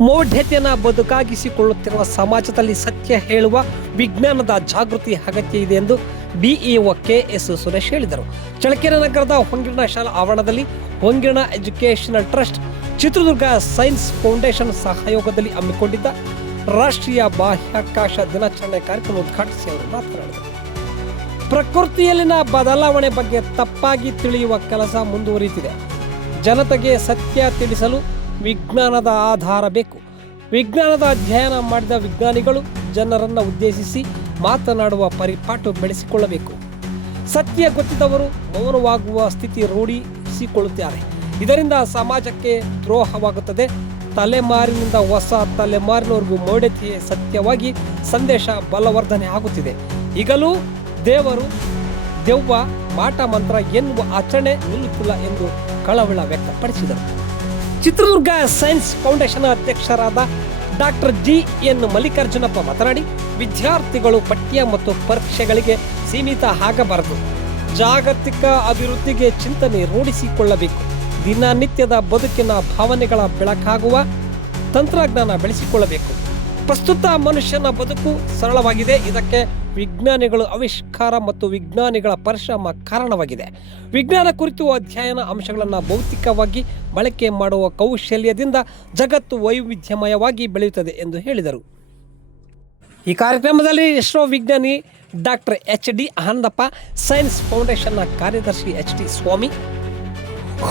ಮೌಢ್ಯತೆಯನ್ನು ಬದುಕಾಗಿಸಿಕೊಳ್ಳುತ್ತಿರುವ ಸಮಾಜದಲ್ಲಿ ಸತ್ಯ ಹೇಳುವ ವಿಜ್ಞಾನದ ಜಾಗೃತಿ ಅಗತ್ಯ ಇದೆ ಎಂದು ಬಿಇಒ ಕೆಎಸ್ ಸುರೇಶ್ ಹೇಳಿದರು. ಚಳ್ಳಕೆರೆ ನಗರದ ಹೊಂಗಿರಣ ಶಾಲಾ ಆವರಣದಲ್ಲಿ Hongirana educational trust, Chitradurga science foundation ಸಹಯೋಗದಲ್ಲಿ ಹಮ್ಮಿಕೊಂಡಿದ್ದ ರಾಷ್ಟ್ರೀಯ ಬಾಹ್ಯಾಕಾಶ ದಿನಾಚರಣೆ ಕಾರ್ಯಕ್ರಮ ಉದ್ಘಾಟಿಸಿ ಅವರು ಮಾತನಾಡಿದರು. ಪ್ರಕೃತಿಯಲ್ಲಿನ ಬದಲಾವಣೆ ಬಗ್ಗೆ ತಪ್ಪಾಗಿ ತಿಳಿಯುವ ಕೆಲಸ ಮುಂದುವರಿಯುತ್ತಿದೆ. ಜನತೆಗೆ ಸತ್ಯ ತಿಳಿಸಲು ವಿಜ್ಞಾನದ ಆಧಾರ ಬೇಕು. ವಿಜ್ಞಾನದ ಅಧ್ಯಯನ ಮಾಡಿದ ವಿಜ್ಞಾನಿಗಳು ಜನರನ್ನು ಉದ್ದೇಶಿಸಿ ಮಾತನಾಡುವ ಪರಿಪಾಠ ಬೆಳೆಸಿಕೊಳ್ಳಬೇಕು. ಸತ್ಯ ಗೊತ್ತಿದ್ದವರು ಮೌನವಾಗುವ ಸ್ಥಿತಿ ರೂಢಿಸಿಕೊಳ್ಳುತ್ತಾರೆ. ಇದರಿಂದ ಸಮಾಜಕ್ಕೆ ದ್ರೋಹವಾಗುತ್ತದೆ. ತಲೆಮಾರಿನಿಂದ ಹೊಸ ತಲೆಮಾರಿನವರೆಗೂ ಮೌಢ್ಯತೆಯೇ ಸತ್ಯವಾಗಿ ಸಂದೇಶ ಬಲವರ್ಧನೆ ಆಗುತ್ತಿದೆ. ಈಗಲೂ ದೇವರು, ದೆವ್ವ, ಮಾಟ ಮಂತ್ರ ಎನ್ನುವ ಆಚರಣೆ ನಿಲ್ಲುತ್ತಿಲ್ಲ ಎಂದು ಕಳವಳ ವ್ಯಕ್ತಪಡಿಸಿದರು. ಚಿತ್ರದುರ್ಗ ಸೈನ್ಸ್ ಫೌಂಡೇಶನ್ ಅಧ್ಯಕ್ಷರಾದ ಡಾಕ್ಟರ್ ಜಿ.ಎನ್. ಮಲ್ಲಿಕಾರ್ಜುನಪ್ಪ ಮಾತನಾಡಿ, ವಿದ್ಯಾರ್ಥಿಗಳು ಪಠ್ಯ ಮತ್ತು ಪರೀಕ್ಷೆಗಳಿಗೆ ಸೀಮಿತ ಆಗಬಾರದು. ಜಾಗತಿಕ ಅಭಿವೃದ್ಧಿಗೆ ಚಿಂತನೆ ರೂಢಿಸಿಕೊಳ್ಳಬೇಕು. ದಿನನಿತ್ಯದ ಬದುಕಿನ ಭಾವನೆಗಳ ಬೆಳಕಾಗುವ ತಂತ್ರಜ್ಞಾನ ಬೆಳೆಸಿಕೊಳ್ಳಬೇಕು. ಪ್ರಸ್ತುತ ಮನುಷ್ಯನ ಬದುಕು ಸರಳವಾಗಿದೆ. ಇದಕ್ಕೆ ವಿಜ್ಞಾನಿಗಳು ಆವಿಷ್ಕಾರ ಮತ್ತು ವಿಜ್ಞಾನಿಗಳ ಪರಿಶ್ರಮ ಕಾರಣವಾಗಿದೆ. ವಿಜ್ಞಾನ ಕುರಿತು ಅಧ್ಯಯನ ಅಂಶಗಳನ್ನು ಭೌತಿಕವಾಗಿ ಬಳಕೆ ಮಾಡುವ ಕೌಶಲ್ಯದಿಂದ ಜಗತ್ತು ವೈವಿಧ್ಯಮಯವಾಗಿ ಬೆಳೆಯುತ್ತದೆ ಎಂದು ಹೇಳಿದರು. ಈ ಕಾರ್ಯಕ್ರಮದಲ್ಲಿ ಇಸ್ರೋ ವಿಜ್ಞಾನಿ ಡಾಕ್ಟರ್ ಎಚ್.ಡಿ. ಆನಂದಪ್ಪ, ಸೈನ್ಸ್ ಫೌಂಡೇಶನ್ನ ಕಾರ್ಯದರ್ಶಿ ಎಚ್.ಟಿ. ಸ್ವಾಮಿ,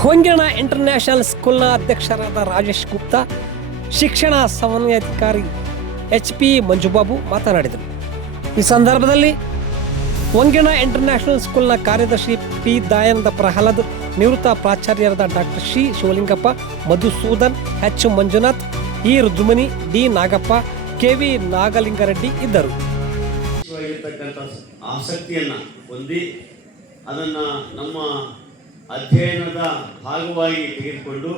ಹೊಂಗಿರಣ ಇಂಟರ್ನ್ಯಾಷನಲ್ ಸ್ಕೂಲ್ನ ಅಧ್ಯಕ್ಷರಾದ ರಾಜೇಶ್ ಗುಪ್ತಾ, ಶಿಕ್ಷಣ ಸಮನ್ವಯಾಧಿಕಾರಿ ಎಚ್.ಪಿ. ಮಂಜುಬಾಬು ಮಾತನಾಡಿದರು. ಈ ಸಂದರ್ಭದಲ್ಲಿ ಹೊಂಗಿರಣ ಇಂಟರ್ನ್ಯಾಷನಲ್ ಸ್ಕೂಲ್ನ ಕಾರ್ಯದರ್ಶಿ ಪಿ. ದಯಾನಂದ ಪ್ರಹ್ಲಾದ್, ನಿವೃತ್ತ ಪ್ರಾಚಾರ್ಯರಾದ doctor Shri Shivalingappa, Madhusudan, H. Manjunath, E. Rudramuni, D. Nagappa, K V. Nagalingareddy ಇದ್ದರು. ಆಸಕ್ತಿಯನ್ನು ಹೊಂದಿ ಅದನ್ನು ನಮ್ಮ ಅಧ್ಯಯನದ ಭಾಗವಾಗಿ ತೆಗೆದುಕೊಂಡು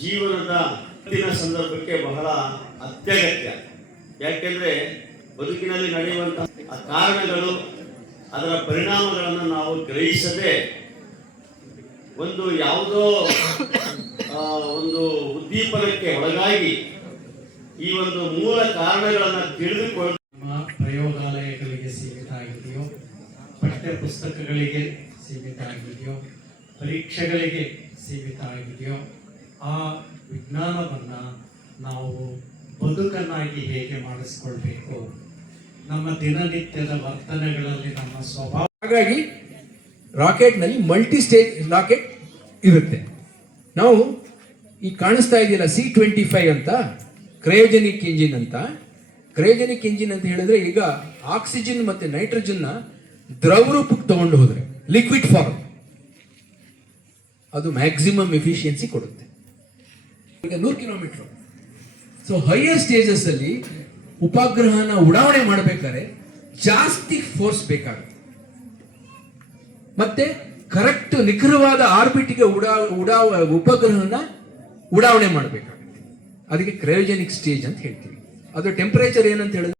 ಜೀವನದ ಸಂದರ್ಭಕ್ಕೆ ಬಹಳ ಅತ್ಯಗತ್ಯ. ಯಾಕೆಂದರೆ ಬದುಕಿನಲ್ಲಿ ನಡೆಯುವಂತಹ ಕಾರಣಗಳು, ಅದರ ಪರಿಣಾಮಗಳನ್ನು ನಾವು ಗ್ರಹಿಸದೆ ಒಂದು ಯಾವುದೋ ಒಂದು ಉದ್ದೀಪನಕ್ಕೆ ಒಳಗಾಗಿ ಈ ಒಂದು ಮೂಲ ಕಾರಣಗಳನ್ನು ತಿಳಿದುಕೊಂಡು ನಮ್ಮ ಪ್ರಯೋಗಾಲಯಗಳಿಗೆ ಸೀಮಿತ ಆಗಿದೆಯೋ, ಪಠ್ಯ ಪುಸ್ತಕಗಳಿಗೆ ಸೀಮಿತ ಆಗಿದೆಯೋ, ಪರೀಕ್ಷೆಗಳಿಗೆ ಸೀಮಿತ ಆಗಿದೆಯೋ, ಆ ವಿಜ್ಞಾನವನ್ನು ನಾವು ಬದುಕನ್ನಾಗಿ ಹೇಗೆ ಮಾಡಿಸ್ಕೊಳ್ಬೇಕು, ನಮ್ಮ ದಿನನಿತ್ಯದ ವರ್ತನೆಗಳಲ್ಲಿ ನಮ್ಮ ಸ್ವಭಾವ. ಹಾಗಾಗಿ ರಾಕೆಟ್ನಲ್ಲಿ ಮಲ್ಟಿ ಸ್ಟೇಜ್ ರಾಕೆಟ್ ಇರುತ್ತೆ. ನಾವು ಈ ಕಾಣಿಸ್ತಾ ಇದೆಯಲ್ಲ C-25 ಅಂತ, ಕ್ರಯೋಜೆನಿಕ್ ಇಂಜಿನ್ ಅಂತ. ಕ್ರಯೋಜೆನಿಕ್ ಇಂಜಿನ್ ಅಂತ ಹೇಳಿದ್ರೆ, ಈಗ ಆಕ್ಸಿಜನ್ ಮತ್ತು ನೈಟ್ರೋಜನ್ನ ದ್ರವ ರೂಪಕ್ಕೆ ತಗೊಂಡು ಹೋದರೆ ಲಿಕ್ವಿಡ್ ಫಾರ್ಮ್, ಅದು ಮ್ಯಾಕ್ಸಿಮಮ್ ಎಫಿಷಿಯನ್ಸಿ ಕೊಡುತ್ತೆ. ಈಗ 100 ಕಿಲೋಮೀಟರ್. ಸೊ ಹೈಯರ್ ಸ್ಟೇಜಸ್ ಅಲ್ಲಿ ಉಪಗ್ರಹನ ಉಡಾವಣೆ ಮಾಡಬೇಕಾದ್ರೆ ಜಾಸ್ತಿ ಫೋರ್ಸ್ ಬೇಕಾಗುತ್ತೆ. ಮತ್ತೆ ಕರೆಕ್ಟ್ ನಿಖರವಾದ ಆರ್ಬಿಟ್ಗೆ ಉಪಗ್ರಹನ ಉಡಾವಣೆ ಮಾಡಬೇಕಾಗುತ್ತೆ. ಅದಕ್ಕೆ ಕ್ರಯೋಜೆನಿಕ್ ಸ್ಟೇಜ್ ಅಂತ ಹೇಳ್ತೀವಿ. ಅದು ಟೆಂಪರೇಚರ್ ಏನಂತ ಹೇಳಿದ್ರೆ